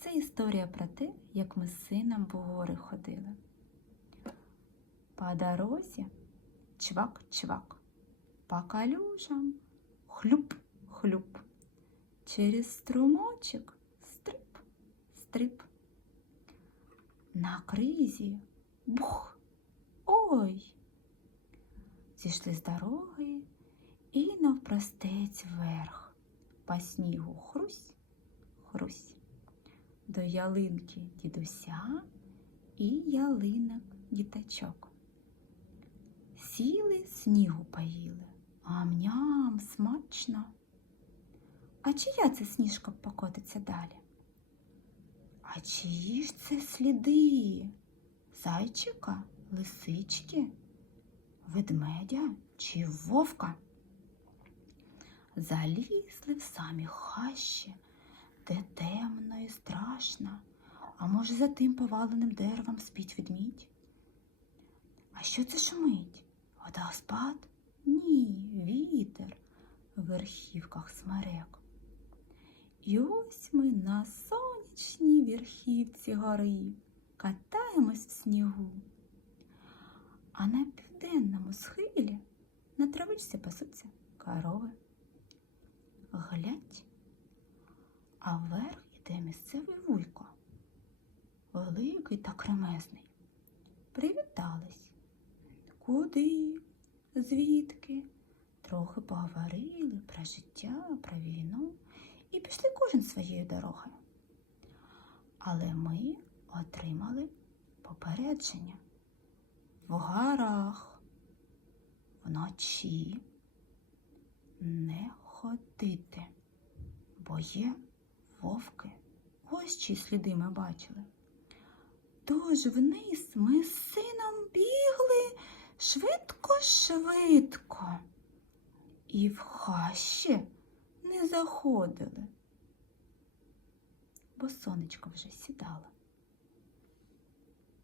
Це історія про те, як ми з сином в гори ходили. По дорозі чвак-чвак, по калюжам хлюп-хлюп, через струмочок стрип-стрип. На кризі бух, ой. Зійшли з дороги і навпростець вверх, по снігу хрусь, хрусь, до ялинки дідуся і ялинок діточок. Сіли снігу поїли, ам-ням, смачно. А чия це сніжка покотиться далі? А чиї ж це сліди? Зайчика, лисички, ведмедя чи вовка? Залізли в самі хащі, де темно і страшно, а може за тим поваленим деревом спить ведмідь? А що це шумить? Водоспад? Ні, вітер в верхівках смерек. І ось ми на сонячній верхівці гори катаємось в снігу. А на південному схилі на травичці пасуться корови. Глядь, а вверх місцевий вуйко, великий та кремезний. Привітались. Куди? Звідки? Трохи поговорили про життя, про війну і пішли кожен своєю дорогою. Але ми отримали попередження. В горах вночі не ходити, бо є вовки. Ось чиї сліди ми бачили. Тож вниз ми з сином бігли швидко-швидко і в хащі не заходили, бо сонечко вже сідало.